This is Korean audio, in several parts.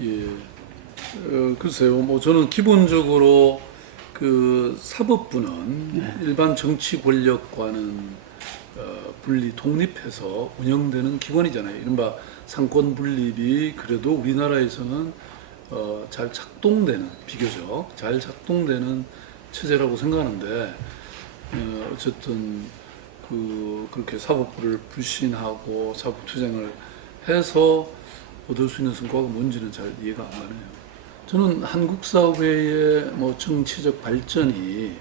예. 글쎄요. 뭐 저는 기본적으로 그 사법부는 네. 일반 정치 권력과는 분리 독립해서 운영되는 기관이잖아요. 이른바 상권 분립이 그래도 우리나라에서는 잘 작동되는, 비교적 잘 작동되는 체제라고 생각하는데, 어쨌든 그렇게 사법부를 불신하고 사법투쟁을 해서 얻을 수 있는 성과가 뭔지는 잘 이해가 안 가네요. 저는 한국 사회의 뭐 정치적 발전이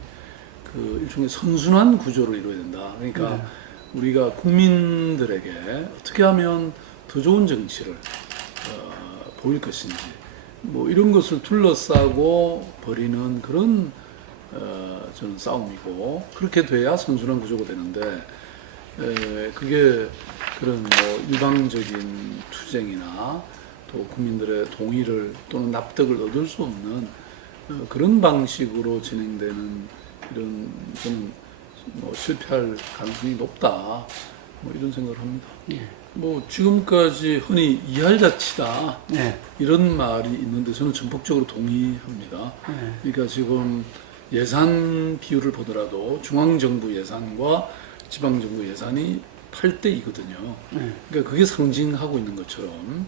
그 일종의 선순환 구조를 이루어야 된다. 그러니까 네. 우리가 국민들에게 어떻게 하면 더 좋은 정치를 보일 것인지, 뭐 이런 것을 둘러싸고 벌이는 그런 저는 싸움이고, 그렇게 돼야 선순환 구조가 되는데, 그게 그런 뭐 일방적인 투쟁이나 또 국민들의 동의를 또는 납득을 얻을 수 없는 그런 방식으로 진행되는 이런, 저는 뭐 실패할 가능성이 높다, 뭐 이런 생각을 합니다. 예. 뭐 지금까지 흔히 이할자치다 네. 이런 말이 있는데 저는 전폭적으로 동의합니다. 네. 그러니까 지금 예산 비율을 보더라도 중앙정부 예산과 지방정부 예산이 8대2거든요. 네. 그러니까 그게 상징하고 있는 것처럼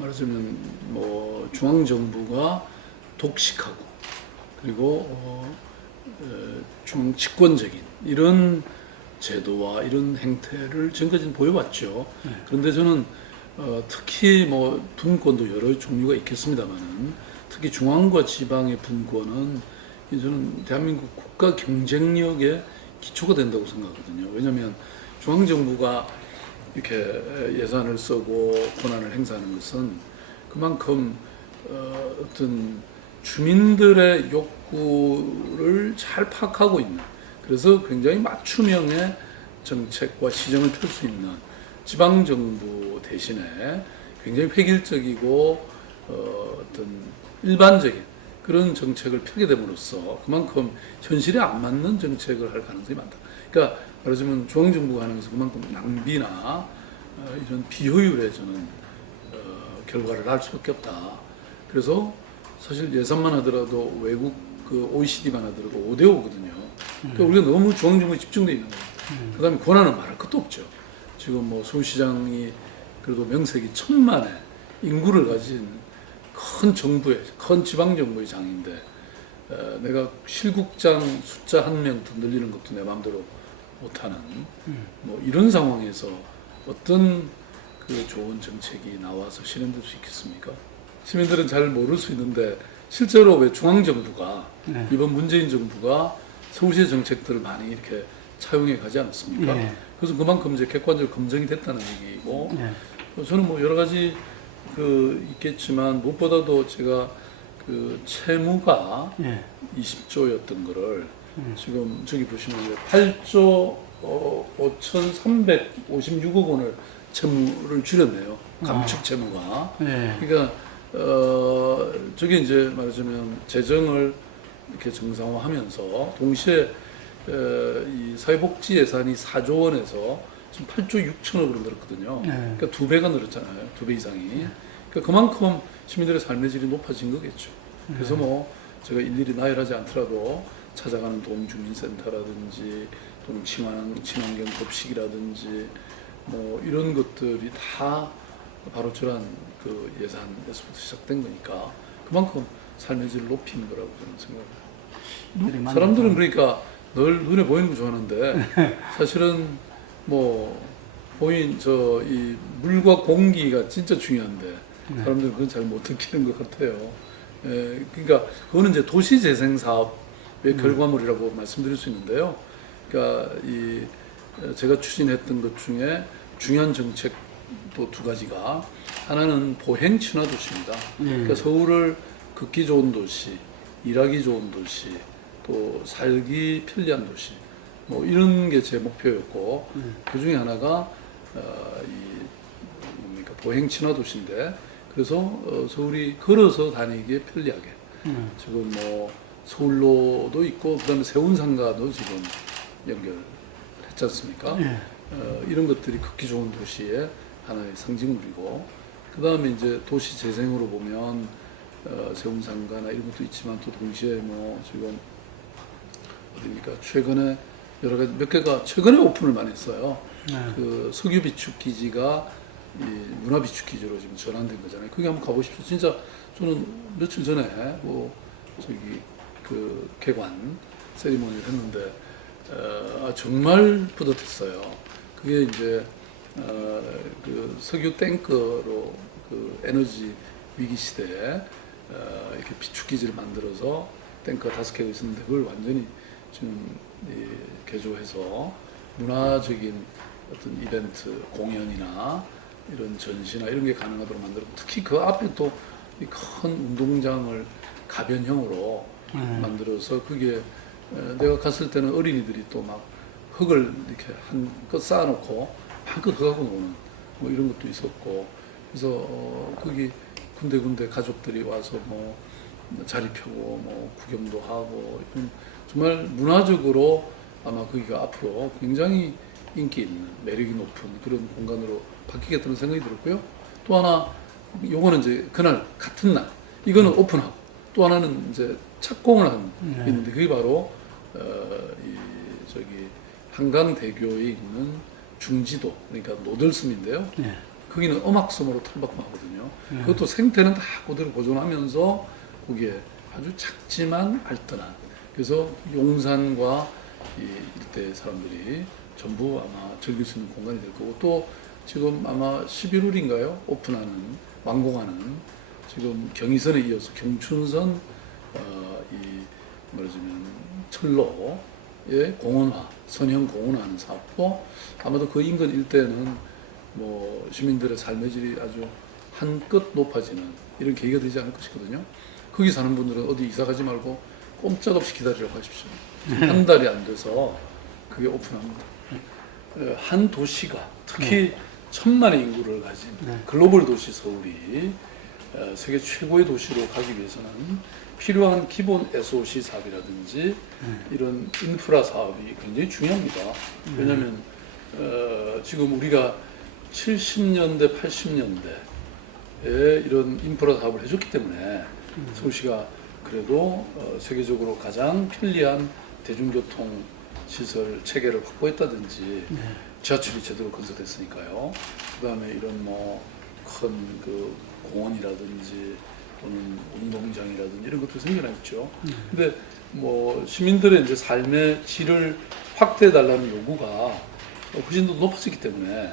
말하자면 뭐 중앙정부가 독식하고, 그리고 중앙 집권적인 이런 제도와 이런 행태를 지금까지는 보여왔죠. 네. 그런데 저는 특히 뭐 분권도 여러 종류가 있겠습니다만은, 특히 중앙과 지방의 분권은 저는 대한민국 국가 경쟁력의 기초가 된다고 생각하거든요. 왜냐하면 중앙정부가 이렇게 예산을 쓰고 권한을 행사하는 것은 그만큼 어떤 주민들의 욕구를 잘 파악하고 있는, 그래서 굉장히 맞춤형의 정책과 시정을 펼 수 있는 지방정부 대신에 굉장히 획일적이고 어떤 일반적인 그런 정책을 펴게 됨으로써 그만큼 현실에 안 맞는 정책을 할 가능성이 많다. 그러니까 말하자면 중앙정부가 하는 것은 그만큼 낭비나 이런 비효율에 저는 결과를 할 수밖에 없다. 그래서 사실 예산만 하더라도 외국 그 OECD만 하더라도 5대5거든요. 그러니까 우리가 너무 중앙정부에 집중돼 있는 거예요. 그다음에 권한은 말할 것도 없죠. 지금 뭐 서울시장이 그래도 명색이 천만의 인구를 가진 큰 정부의, 큰 지방정부의 장인데, 내가 실국장 숫자 한 명 더 늘리는 것도 내 마음대로 못하는 뭐 이런 상황에서 어떤 그 좋은 정책이 나와서 실현될 수 있겠습니까? 시민들은 잘 모를 수 있는데 실제로 왜 중앙정부가 네. 이번 문재인 정부가 서울시의 정책들을 많이 이렇게 차용해 가지 않았습니까? 네. 그래서 그만큼 이제 객관적으로 검증이 됐다는 얘기고, 네. 저는 뭐 여러 가지 있겠지만 무엇보다도 제가 그 채무가 네. 20조였던 거를 지금 저기 보시면 8조 5,356억 원을 채무를 줄였네요. 감축 채무가. 네. 그러니까 저게 이제 말하자면 재정을 이렇게 정상화하면서 동시에 이 사회복지 예산이 4조 원에서 지금 8조 6천억으로 늘었거든요. 네. 그러니까 2배가 늘었잖아요. 2배 이상이. 그러니까 그만큼 시민들의 삶의 질이 높아진 거겠죠. 그래서 뭐 제가 일일이 나열하지 않더라도 찾아가는 도움주민센터라든지 또는 친환경 급식이라든지 뭐 이런 것들이 다 바로 저런 그 예산에서부터 시작된 거니까 그만큼 삶의 질을 높이는 거라고 저는 생각해요. 사람들은 그러니까 늘 눈에 보이는 거 좋아하는데 사실은 뭐 이 물과 공기가 진짜 중요한데 사람들은 그건 잘 못 느끼는 것 같아요. 그러니까 그거는 이제 도시재생 사업의 결과물이라고 말씀드릴 수 있는데요. 그러니까 제가 추진했던 것 중에 중요한 정책도 두 가지가, 하나는 보행 친화 도시입니다. 그러니까 서울을 걷기 좋은 도시, 일하기 좋은 도시, 또 살기 편리한 도시, 뭐 이런 게 제 목표였고, 그 중에 하나가 보행 친화 도시인데, 그래서 서울이 걸어서 다니기에 편리하게 지금 뭐 서울로도 있고 그다음에 세운상가도 지금 연결했지 않습니까? 이런 것들이 걷기 좋은 도시의 하나의 상징물이고, 그 다음에 이제 도시 재생으로 보면 세운상가나 이런 것도 있지만 또 동시에 뭐 지금 어딥니까 최근에 여러 가지 몇 개가 최근에 오픈을 많이 했어요. 네. 그 석유 비축 기지가 이 문화 비축 기지로 지금 전환된 거잖아요. 그게 한번 가보십시오. 진짜 저는 며칠 전에 뭐 저기 그 개관 세리머니를 했는데 정말 뿌듯했어요. 그게 이제 그 석유 탱커로 그 에너지 위기 시대에 이렇게 비축 기지를 만들어서 탱커 5개가 있었는데 그걸 완전히 지금 개조해서 문화적인 어떤 이벤트, 공연이나 이런 전시나 이런 게 가능하도록 만들고 특히 그 앞에 또 이 큰 운동장을 가변형으로 만들어서 그게 내가 갔을 때는 어린이들이 또 막 흙을 이렇게 한껏 쌓아놓고 한껏 흙하고 노는 뭐 이런 것도 있었고 그래서 거기 군데군데 가족들이 와서 뭐 자리 펴고 뭐 구경도 하고 이런 정말 문화적으로 아마 거기가 앞으로 굉장히 인기 있는 매력이 높은 그런 공간으로 바뀌겠다는 생각이 들었고요. 또 하나 요거는 이제 그날 같은 날 이거는 오픈하고 또 하나는 이제 착공을 하는 게 있는데 그게 바로 이 저기 한강대교에 있는 중지도 그러니까 노들섬인데요. 네. 거기는 음악섬으로 탈바꿈하거든요. 그것도 생태는 다 그대로 보존하면서 거기에 아주 작지만 알뜰한 그래서 용산과 이 일대 사람들이 전부 아마 즐길 수 있는 공간이 될 거고 또 지금 아마 11월인가요? 오픈하는 완공하는 지금 경의선에 이어서 경춘선 이 말하자면 철로의 공원화 선형 공원화하는 사업도 아마도 그 인근 일대는 뭐 시민들의 삶의 질이 아주 한껏 높아지는 이런 계기가 되지 않을까 싶거든요. 거기 사는 분들은 어디 이사 가지 말고 꼼짝없이 기다리라고 하십시오. 한 달이 안 돼서 그게 오픈합니다. 한 도시가 특히 1,000만의 인구를 가진 글로벌 도시 서울이 세계 최고의 도시로 가기 위해서는 필요한 기본 SOC 사업이라든지 이런 인프라 사업이 굉장히 중요합니다. 왜냐하면 지금 우리가 70년대, 80년대에 이런 인프라 사업을 해줬기 때문에 서울시가 그래도 세계적으로 가장 편리한 대중교통 시설 체계를 확보했다든지 지하철이 제대로 건설됐으니까요. 그다음에 이런 뭐 큰 그 공원이라든지 또는 운동장이라든지 이런 것도 생겨났죠. 근데 뭐 시민들의 이제 삶의 질을 확대해 달라는 요구가 훨씬 더 높아졌기 때문에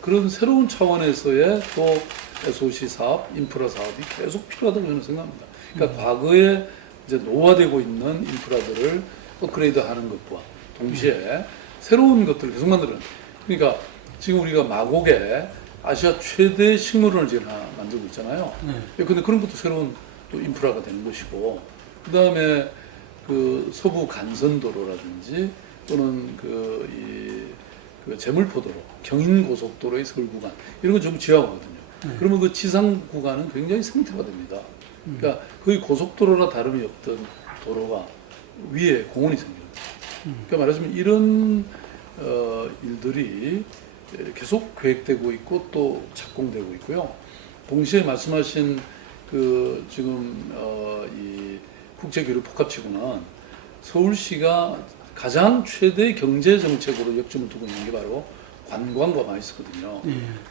그런 새로운 차원에서의 또 SOC 사업, 인프라 사업이 계속 필요하다고 저는 생각합니다. 그러니까 과거에 이제 노화되고 있는 인프라들을 업그레이드하는 것과 동시에 새로운 것들을 계속 만드는. 그러니까 지금 우리가 마곡에 아시아 최대 식물원을 지금 하나 만들고 있잖아요. 근데 그런 것도 새로운 또 인프라가 되는 것이고, 그 다음에 그 서부 간선도로라든지 또는 그 제물포도로, 경인고속도로의 서울 구간 이런 건 전부 지하거든요. 그러면 그 지상 구간은 굉장히 생태가 됩니다. 그러니까 거의 고속도로나 다름이 없던 도로가 위에 공원이 생겨요. 그러니까 말하자면 이런 일들이 계속 계획되고 있고 또 착공되고 있고요. 동시에 말씀하신 그 지금 이 국제교류복합지구는 서울시가 가장 최대 경제 정책으로 역점을 두고 있는 게 바로 관광과 마이스거든요.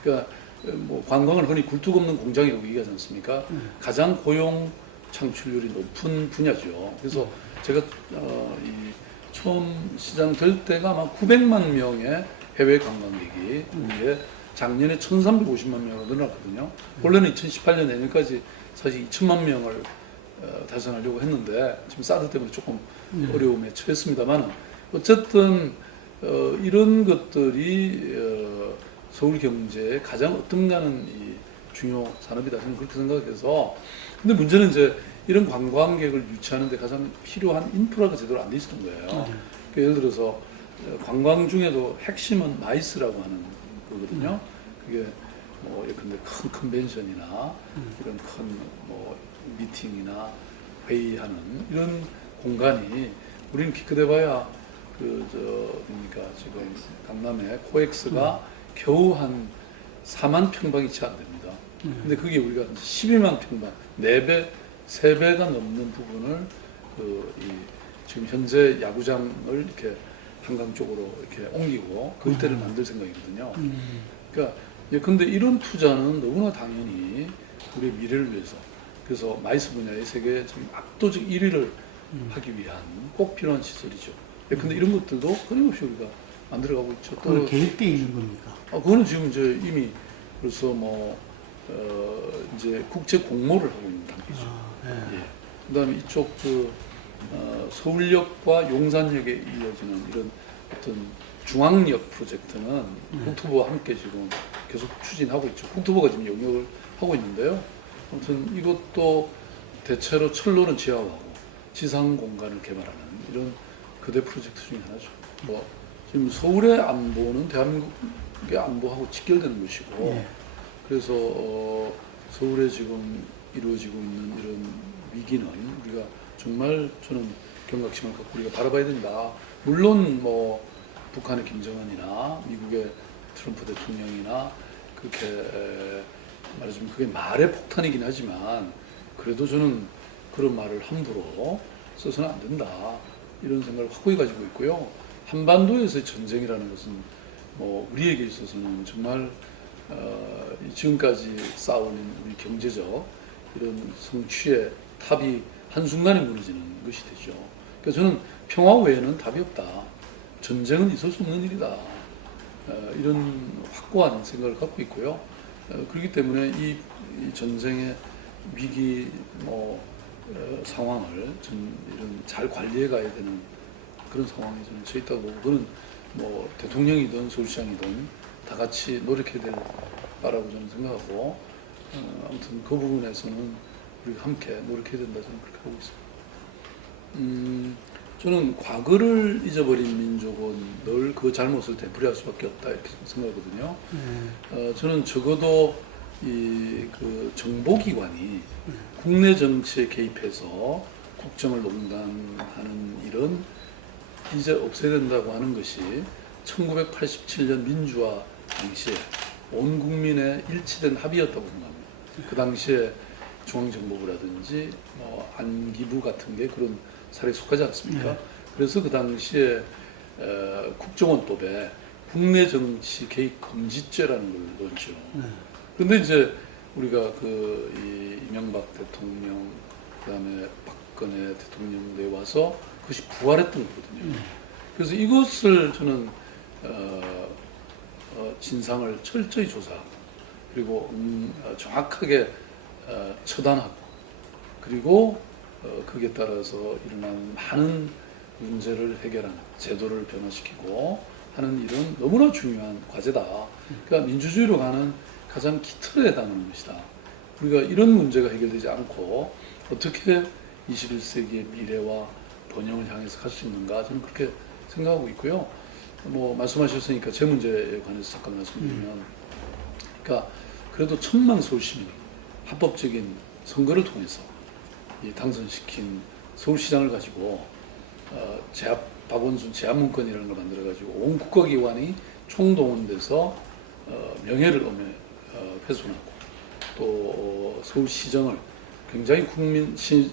그러니까 뭐 관광을 흔히 굴뚝 없는 공장이라고 얘기하지 않습니까? 가장 고용 창출률이 높은 분야죠. 그래서 제가 이 처음 시장될 때가 아마 900만 명의 해외 관광객이 이게 작년에 1,350만 명으로 늘어났거든요. 원래는 2018년 내년까지 사실 2천만 명을 달성하려고 했는데 지금 사드 때문에 조금 어려움에 처했습니다만 어쨌든 이런 것들이 서울 경제에 가장 어떤가는 이 중요 산업이다 저는 그렇게 생각해서 근데 문제는 이제 이런 관광객을 유치하는 데 가장 필요한 인프라가 제대로 안 돼 있었던 거예요. 그러니까 예를 들어서 관광 중에도 핵심은 마이스라고 하는 거거든요. 그게 뭐 예컨대 큰 컨벤션이나 이런 큰 뭐 미팅이나 회의하는 이런 공간이 우리는 기껏해봐야 그러니까 지금 강남에 코엑스가 겨우 한 4만 평방이 채 안 됩니다. 근데 그게 우리가 이제 12만 평방, 4배, 3배가 넘는 부분을 지금 현재 야구장을 이렇게 한강 쪽으로 이렇게 옮기고 그 일대를 만들 생각이거든요. 그러니까 근데 이런 투자는 너무나 당연히 우리의 미래를 위해서, 그래서 마이스 분야의 세계 지금 압도적 1위를 하기 위한 꼭 필요한 시설이죠. 근데 이런 것들도 끊임없이 우리가 만들어가고 있죠. 그건 계획되어 있는 겁니까? 그거는 지금 이제 이미 벌써 이제 국제 공모를 하고 있는 단계죠. 예. 그다음에 이쪽 서울역과 용산역에 이어지는 이런 어떤 중앙역 프로젝트는 국토부와 함께 지금 계속 추진하고 있죠. 국토부가 지금 영역을 하고 있는데요. 아무튼 이것도 대체로 철로는 지하화하고 지상 공간을 개발하는 이런 거대 프로젝트 중에 하나죠. 지금 서울의 안보는 대한민국의 안보하고 직결되는 것이고, 그래서 서울에 지금 이루어지고 있는 이런 위기는 우리가 정말 저는 경각심을 갖고 우리가 바라봐야 된다. 물론 북한의 김정은이나 미국의 트럼프 대통령이나 그렇게 말하자면 그게 말의 폭탄이긴 하지만 그래도 저는 그런 말을 함부로 써서는 안 된다. 이런 생각을 확고히 가지고 있고요. 한반도에서의 전쟁이라는 것은 우리에게 있어서는 정말 지금까지 쌓아올린 우리 경제적 이런 성취의 탑이 한순간에 무너지는 것이 되죠. 그러니까 저는 평화 외에는 답이 없다. 전쟁은 있을 수 없는 일이다. 이런 확고한 생각을 갖고 있고요. 그렇기 때문에 이 전쟁의 위기 상황을 이런 잘 관리해 가야 되는 그런 상황에 저는 처해 있다고 보고, 그는 대통령이든 서울시장이든 다 같이 노력해야 될 바라고 저는 생각하고, 아무튼 그 부분에서는 우리가 함께 노력해야 된다 저는 그렇게 보고 있습니다. 저는 과거를 잊어버린 민족은 늘 그 잘못을 되풀이할 수밖에 없다 이렇게 생각하거든요. 저는 적어도 그 정보기관이 국내 정치에 개입해서 국정을 농단하는 일은 이제 없애야 된다고 하는 것이 1987년 민주화 당시에 온 국민의 일치된 합의였다고 생각합니다. 그 당시에 중앙정보부라든지 안기부 같은 게 그런 사례에 속하지 않습니까? 그래서 그 당시에 국정원법에 국내 정치 개입 금지죄라는 걸 넣었죠. 그런데 이제 우리가 이명박 대통령, 그다음에 박근혜 대통령 내 와서 그것이 부활했던 거거든요. 그래서 이것을 저는 진상을 철저히 조사하고, 그리고 정확하게 처단하고, 그리고 거기에 따라서 일어나는 많은 문제를 해결하는, 제도를 변화시키고 하는 일은 너무나 중요한 과제다. 그러니까 민주주의로 가는 가장 기틀에 해당하는 것이다. 우리가 이런 문제가 해결되지 않고 어떻게 21세기의 미래와 번영을 향해서 갈 수 있는가, 저는 그렇게 생각하고 있고요. 말씀하셨으니까 제 문제에 관해서 잠깐 말씀드리면, 그러니까 그래도 1,000만 서울 시민이 합법적인 선거를 통해서 당선시킨 서울시장을 가지고 박원순 제압문건이라는 걸 만들어가지고 온 국가기관이 총동원돼서 명예를 훼손하고, 또 서울시정을 굉장히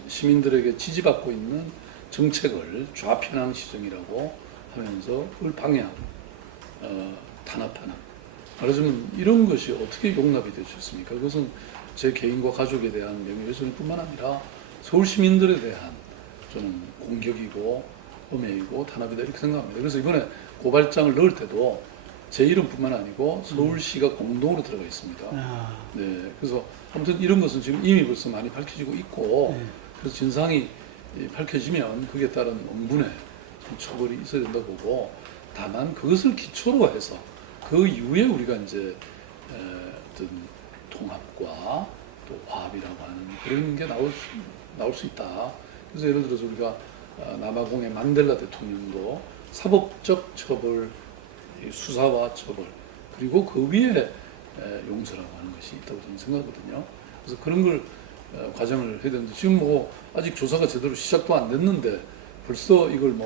시민들에게 지지받고 있는 정책을 좌편향 시정이라고 하면서 그걸 방해하고 탄압하는, 말하자면 이런 것이 어떻게 용납이 될 수 있습니까? 그것은 제 개인과 가족에 대한 명예훼손뿐만 아니라 서울 시민들에 대한 저는 공격이고 음해이고 탄압이다 이렇게 생각합니다. 그래서 이번에 고발장을 넣을 때도 제 이름뿐만 아니고 서울시가 공동으로 들어가 있습니다. 네, 그래서 아무튼 이런 것은 지금 이미 벌써 많이 밝혀지고 있고, 그래서 진상이 밝혀지면 그에 따른 엄분의 처벌이 있어야 된다고 보고, 다만 그것을 기초로 해서 그 이후에 우리가 이제 어떤 통합과 또 화합이라고 하는 그런 게 나올 수 있다. 그래서 예를 들어서 우리가 남아공의 만델라 대통령도 사법적 처벌, 수사와 처벌, 그리고 그 위에 용서라고 하는 것이 있다고 저는 생각하거든요. 그래서 그런 걸 과정을 해야 되는데, 지금 아직 조사가 제대로 시작도 안 됐는데 벌써 이걸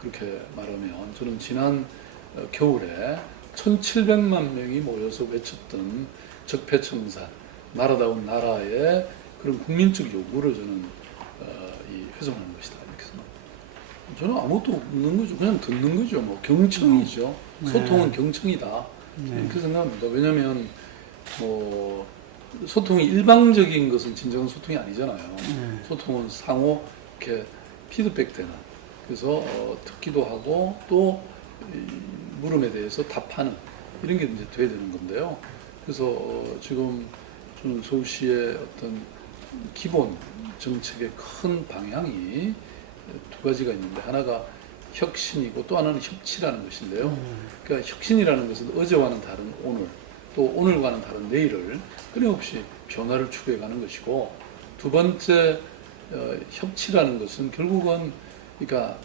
그렇게 말하면, 저는 지난 겨울에 1700만 명이 모여서 외쳤던 적폐청산, 나라다운 나라의 그런 국민적 요구를 저는 훼손하는 것이다. 이렇게 생각합니다. 저는 아무것도 없는 거죠. 그냥 듣는 거죠. 뭐 경청이죠. 네. 소통은 경청이다. 네. 이렇게 생각합니다. 왜냐하면 뭐 소통이 일방적인 것은 진정한 소통이 아니잖아요. 네. 소통은 상호 이렇게 피드백되는. 그래서 듣기도 하고 또 물음에 대해서 답하는 이런 게 이제 돼야 되는 건데요. 그래서 지금 저는 서울시의 어떤 기본 정책의 큰 방향이 두 가지가 있는데 하나가 혁신이고 또 하나는 협치라는 것인데요. 그러니까 혁신이라는 것은 어제와는 다른 오늘 또 오늘과는 다른 내일을 끊임없이 변화를 추구해가는 것이고 두 번째 협치라는 것은 결국은 그러니까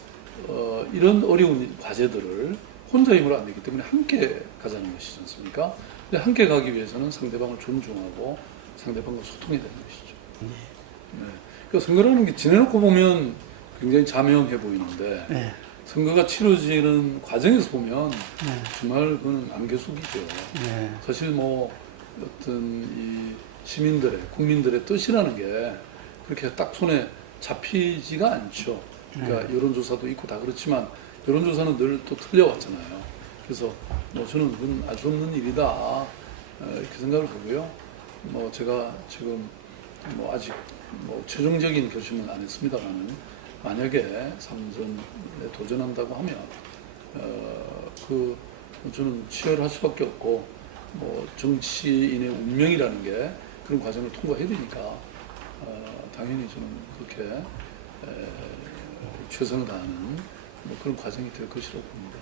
이런 어려운 과제들을 혼자 힘으로 안 되기 때문에 함께 가자는 것이지 않습니까? 근데 함께 가기 위해서는 상대방을 존중하고 상대방과 소통해야 되는 것이죠. 네. 그 선거라는 게 지내놓고 보면 굉장히 자명해 보이는데 네. 선거가 치러지는 과정에서 보면 네. 정말 그건 안개속이죠. 네. 사실 뭐 어떤 이 시민들의 국민들의 뜻이라는 게 그렇게 딱 손에 잡히지가 않죠. 그러니까 여론조사도 있고 다 그렇지만 여론조사는 늘 또 틀려왔잖아요. 그래서 뭐 저는 그건 알 수 없는 일이다 이렇게 생각을 하고요. 뭐 제가 지금 뭐 아직 뭐 최종적인 결심은 안 했습니다만은 만약에 삼선에 도전한다고 하면 그 저는 치열할 수밖에 없고 뭐 정치인의 운명이라는 게 그런 과정을 통과해야 되니까 당연히 저는 그렇게 최선을 다하는 뭐 그런 과정이 될 것이라고 봅니다.